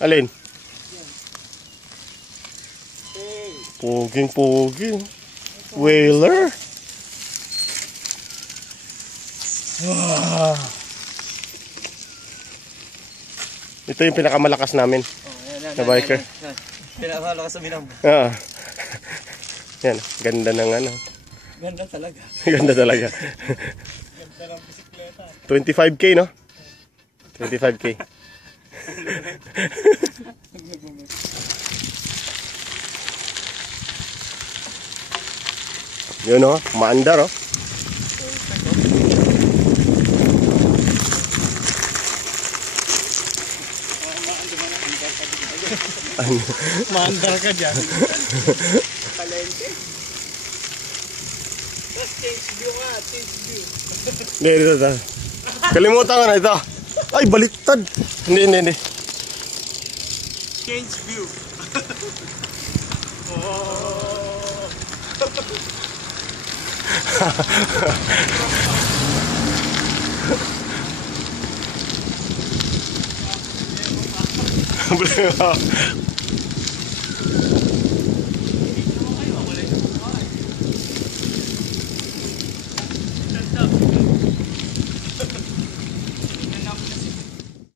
Alin? Poging. Whaler. Wow. Ito yung pinakamalakas namin. Na biker. Pinakamalakas sa Minam. Yan, ganda ng ano. Ganda talaga. Ganda talaga. Ganda ng bisikleta. 25k, no? 25k. Yun, no? Maandar, oh. Maandar ka dyan. Palente. Tapos change view nga, change view. Dito. Kalimutan ko na ito. Ay, baliktad. Hindi. Change view.